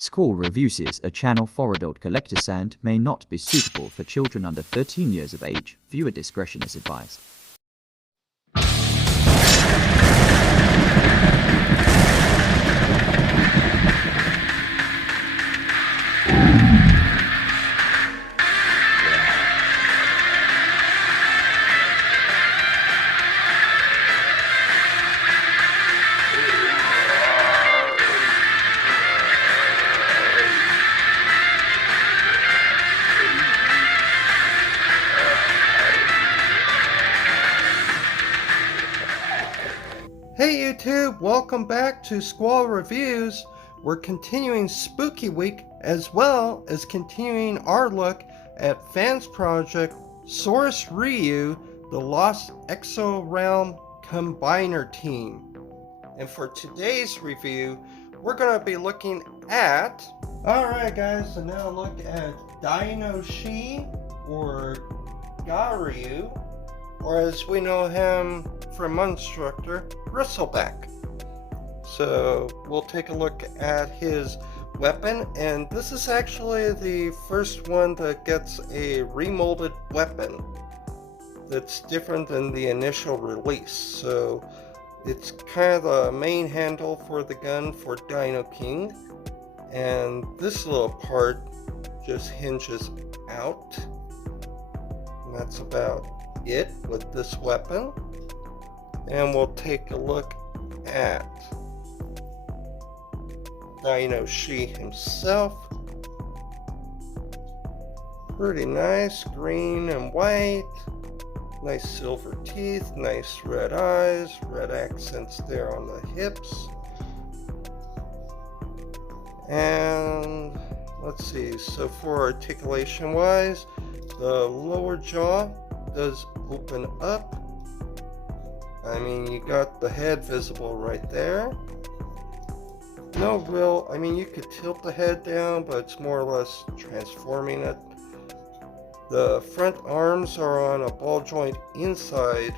Squall reviews a channel for adult collectors and may not be suitable for children under 13 years of age. Viewer discretion is advised. Hey YouTube, welcome back to Squall Reviews. We're continuing Spooky Week as well as continuing our look at Fansproject Saurus Ryu, the Lost Exo-Realm Combiner Team. And for today's review, we're going to be looking at... Alright guys, so now look at Dinoshi or Gairyu, or as we know him from Instructor, Bristleback. So we'll take a look at his weapon, and this is actually the first one that gets a remolded weapon that's different than the initial release. So it's kind of the main handle for the gun for Dino King, and this little part just hinges out, and that's about it with this weapon. And we'll take a look at Dinoshi himself. Pretty nice, green and white, nice silver teeth, nice red eyes, red accents there on the hips. And let's see, so for articulation wise, the lower jaw does open up. I mean, you got the head visible right there. No real, I mean, you could tilt the head down, but it's more or less transforming it. The front arms are on a ball joint inside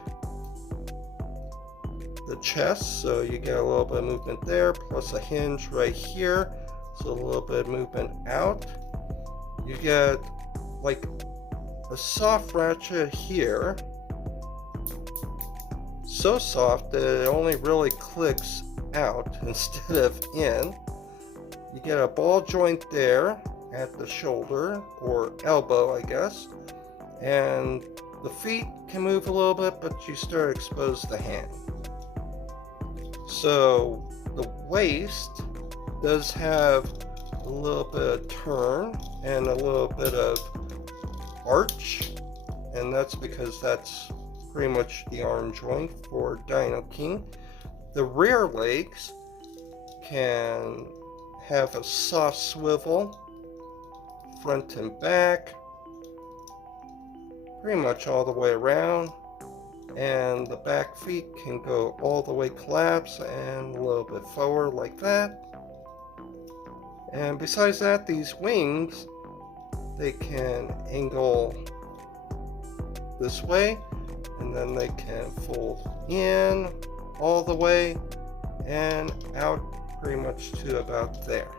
the chest, so you get a little bit of movement there, plus a hinge right here, so a little bit of movement out. You get like a soft ratchet here, so soft that it only really clicks out instead of in. You get a ball joint there at the shoulder or elbow, I guess, and the feet can move a little bit, but you start to expose the hand. So the waist does have a little bit of turn and a little bit of arch, and that's because that's pretty much the arm joint for Dino King. The rear legs can have a soft swivel front and back, pretty much all the way around, and the back feet can go all the way collapse and a little bit forward like that. And besides that, these wings, they can angle this way, and then they can fold in all the way and out pretty much to about there.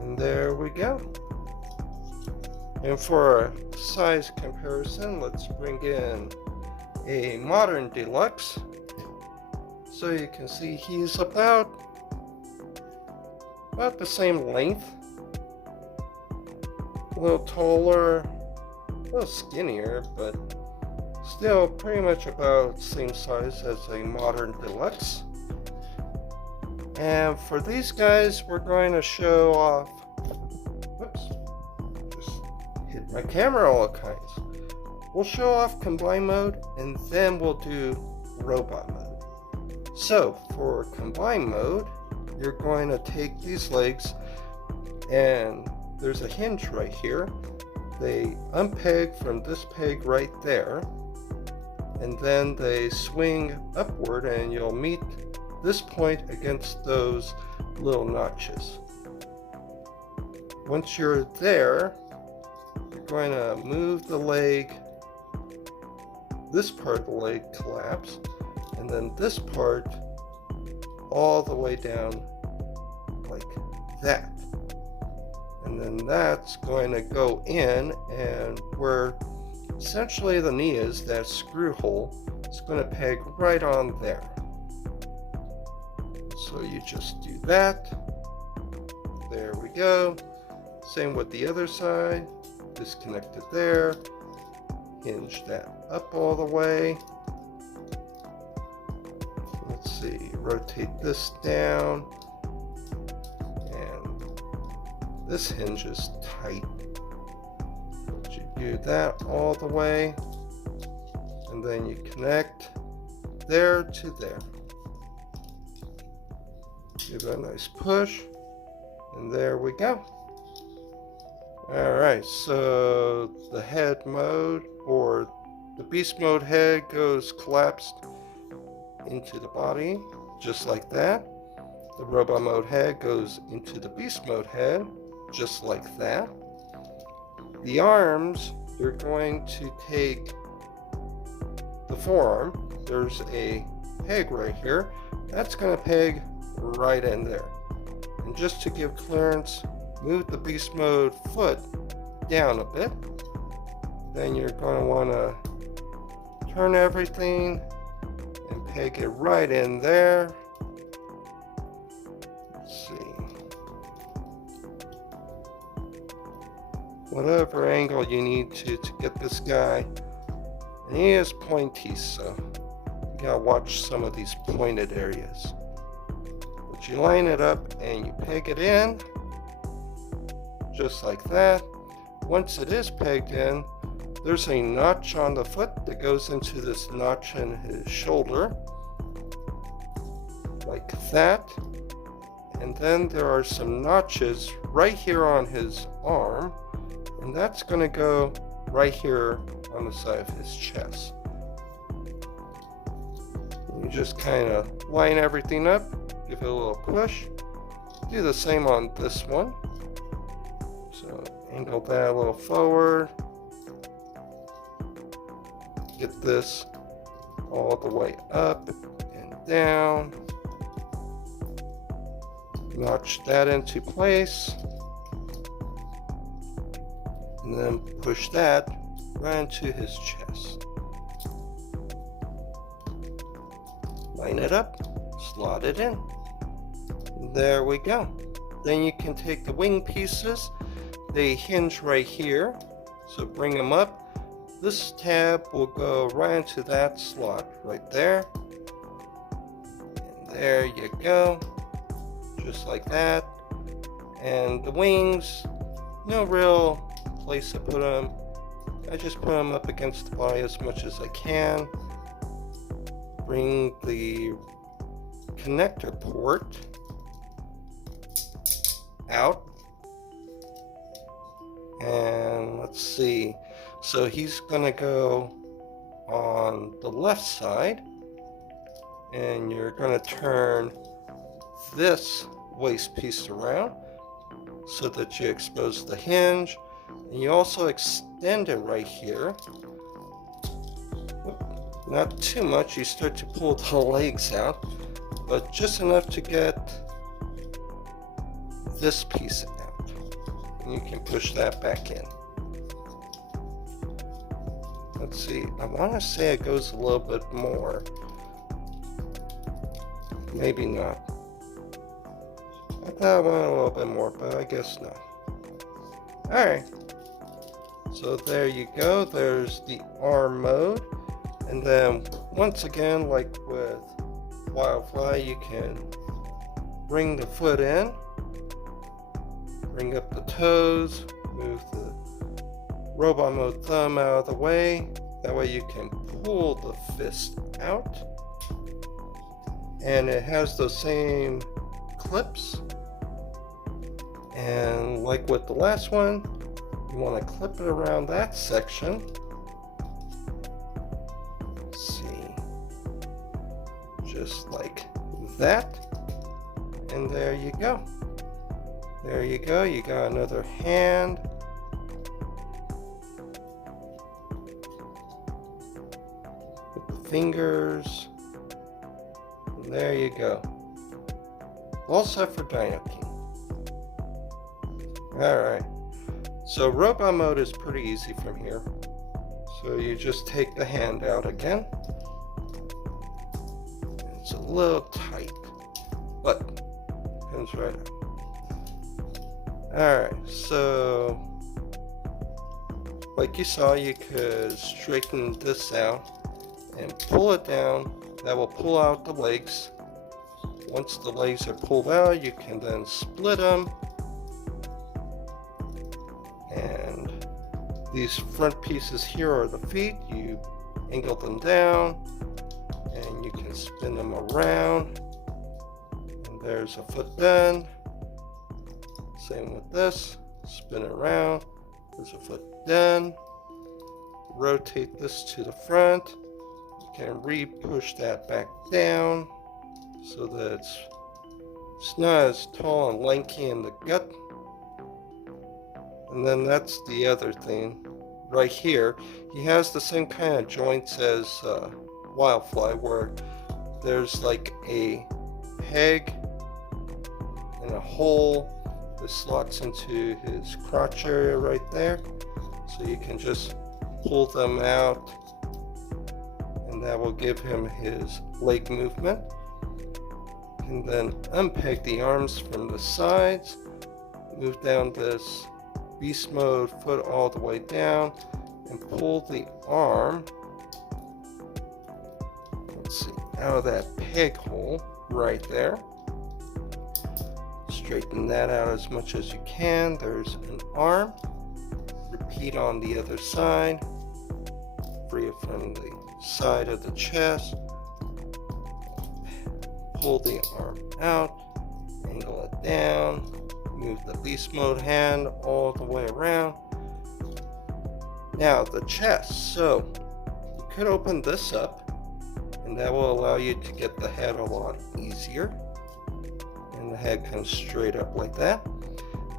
And there we go. And for a size comparison, let's bring in a modern deluxe. So you can see he's about the same length. A little taller, a little skinnier, but still pretty much about the same size as a modern deluxe. And for these guys, we're going to show off, whoops, just hit my camera all kinds. We'll show off combine mode, and then we'll do robot mode. So for combine mode, you're going to take these legs, and there's a hinge right here. They unpeg from this peg right there, and then they swing upward, and you'll meet this point against those little notches. Once you're there, you're going to move the leg, this part of the leg collapse, and then this part all the way down like that. And then that's going to go in, and where essentially the knee is, that screw hole, is going to peg right on there. So you just do that. There we go. Same with the other side. Disconnect it there. Hinge that up all the way. Let's see, rotate this down. And this hinge is tight. But you do that all the way. And then you connect there to there. Give it a nice push. And there we go. Alright, so the head mode, or the beast mode head, goes collapsed into the body, just like that. The robot mode head goes into the beast mode head, just like that. The arms, you're going to take the forearm. There's a peg right here. That's going to peg right in there. And just to give clearance, move the beast mode foot down a bit. Then you're going to want to turn everything and peg it right in there. Let's see. Whatever angle you need to get this guy. And he is pointy, so you gotta watch some of these pointed areas. But you line it up and you peg it in, just like that. Once it is pegged in, there's a notch on the foot that goes into this notch in his shoulder, like that. And then there are some notches right here on his arm, and that's going to go right here on the side of his chest. You just kind of line everything up, give it a little push. Do the same on this one. So angle that a little forward. Get this all the way up and down. Notch that into place. And then push that right into his chest. Line it up, slot it in. There we go. Then you can take the wing pieces. They hinge right here, so bring them up. This tab will go right into that slot right there. And there you go, just like that. And the wings, no real place to put them. I just put them up against the body as much as I can. Bring the connector port out. And let's see. So he's going to go on the left side. And you're going to turn this waist piece around so that you expose the hinge. And you also extend it right here. Not too much, you start to pull the legs out, but just enough to get this piece out. And you can push that back in. Let's see, I want to say it goes a little bit more. Maybe not. I thought I wanted a little bit more, but I guess not. Alright. So there you go, there's the arm mode. And then once again, like with Wildfly, you can bring the foot in, bring up the toes, move the robot mode thumb out of the way. That way you can pull the fist out. And it has those same clips. And like with the last one, you want to clip it around that section. Just like that, and there you go. There you go, you got another hand. With the fingers, and there you go. All set for Dino King. Alright, so robot mode is pretty easy from here. So you just take the hand out again. It's a little tight, but comes right out. Alright, so like you saw, you could straighten this out and pull it down. That will pull out the legs. Once the legs are pulled out, you can then split them. And these front pieces here are the feet. You angle them down and you can spin them around. And there's a foot bend. Same with this. Spin it around. There's a foot bend. Rotate this to the front. You can re-push that back down so that it's not as tall and lanky in the gut. And then that's the other thing right here. He has the same kind of joints as Wildfly, where there's like a peg and a hole that slots into his crotch area right there. So you can just pull them out and that will give him his leg movement. And then unpeg the arms from the sides, move down this beast mode foot all the way down, and pull the arm, let's see, out of that peg hole right there. Straighten that out as much as you can. There's an arm. Repeat on the other side. Free it from the side of the chest. Pull the arm out, angle it down, move the beast mode hand all the way around. Now the chest, so you could open this up and that will allow you to get the head a lot easier, and the head comes straight up like that.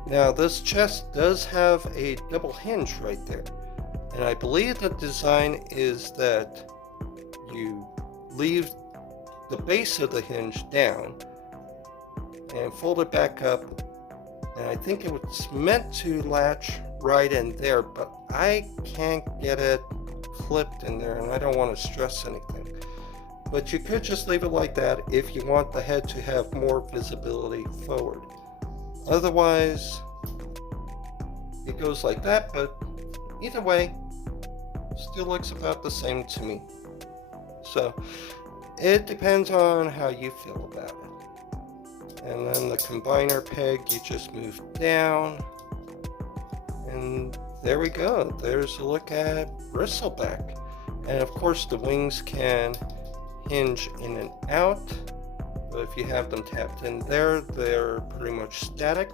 Now this chest does have a double hinge right there, and I believe the design is that you leave the base of the hinge down and fold it back up, and I think it was meant to latch right in there, but I can't get it clipped in there and I don't want to stress anything. But you could just leave it like that if you want the head to have more visibility forward. Otherwise it goes like that, but either way still looks about the same to me. So it depends on how you feel about it. And then the combiner peg, you just move down. And there we go. There's a look at Bristleback. And of course the wings can hinge in and out. But if you have them tapped in there, they're pretty much static.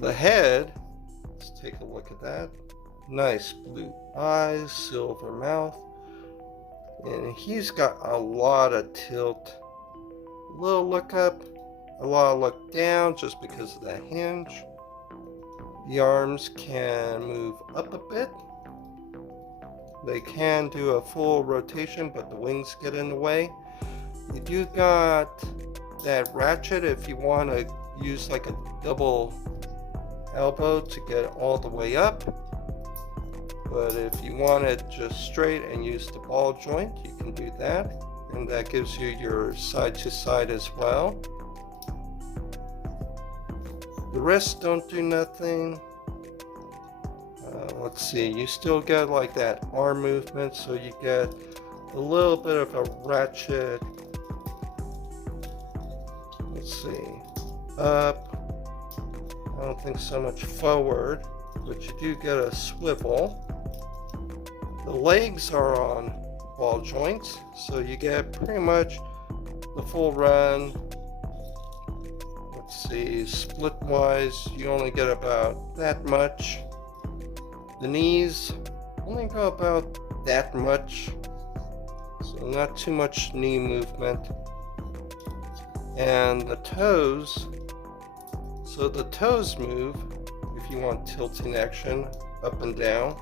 The head, let's take a look at that. Nice blue eyes, silver mouth. And he's got a lot of tilt, a little look up, a lot of look down just because of that hinge. The arms can move up a bit. They can do a full rotation, but the wings get in the way. You do got that ratchet if you want to use like a double elbow to get it all the way up. But if you want it just straight and use the ball joint, you can do that. And that gives you your side to side as well. The rest don't do nothing. Let's see, you still get like that arm movement, so you get a little bit of a ratchet. Let's see, up. I don't think so much forward, but you do get a swivel. The legs are on ball joints, so you get pretty much the full run. Let's see, split wise, you only get about that much. The knees only go about that much, so not too much knee movement. And the toes, so the toes move if you want tilting action up and down,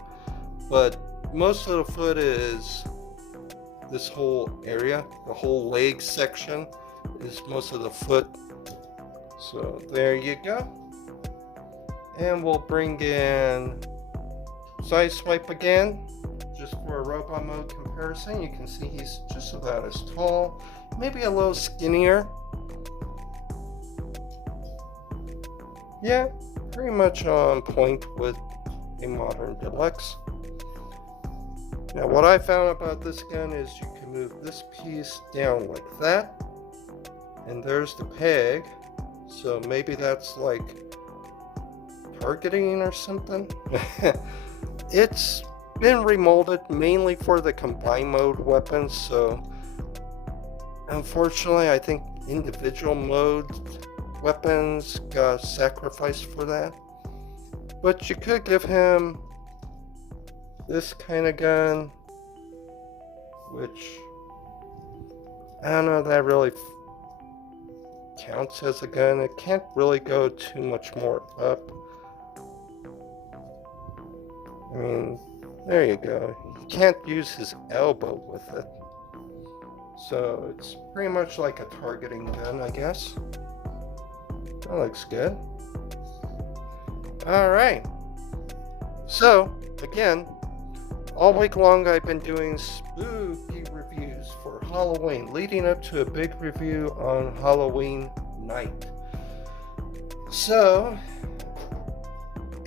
but most of the foot is this whole area. The whole leg section is most of the foot. So there you go. And we'll bring in Side Swipe again, just for a robot mode comparison. You can see he's just about as tall, maybe a little skinnier. Yeah, pretty much on point with a modern deluxe. Now what I found about this gun is you can move this piece down like that, and there's the peg, so maybe that's like targeting or something. It's been remolded mainly for the combined mode weapons, so unfortunately I think individual mode weapons got sacrificed for that. But you could give him this kind of gun, which I don't know, that really counts as a gun. It can't really go too much more up. I mean, there you go. You can't use his elbow with it. So it's pretty much like a targeting gun, I guess. That looks good. Alright. So, again, all week long I've been doing spooky reviews for Halloween, leading up to a big review on Halloween night. So,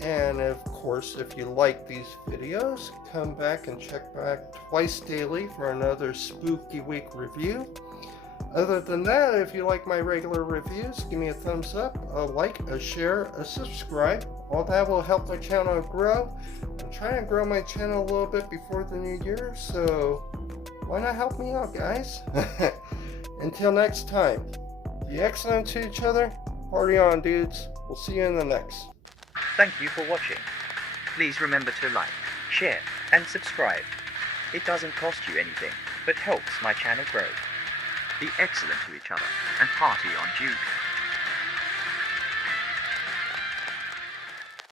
and of course, if you like these videos, come back and check back twice daily for another spooky week review. Other than that, if you like my regular reviews, give me a thumbs up, a like, a share, a subscribe. All that will help my channel grow. I'm trying to grow my channel a little bit before the new year, so why not help me out, guys? Until next time, be excellent to each other. Party on, dudes. We'll see you in the next. Thank you for watching. Please remember to like, share, and subscribe. It doesn't cost you anything, but helps my channel grow. Be excellent to each other, and party on, dude.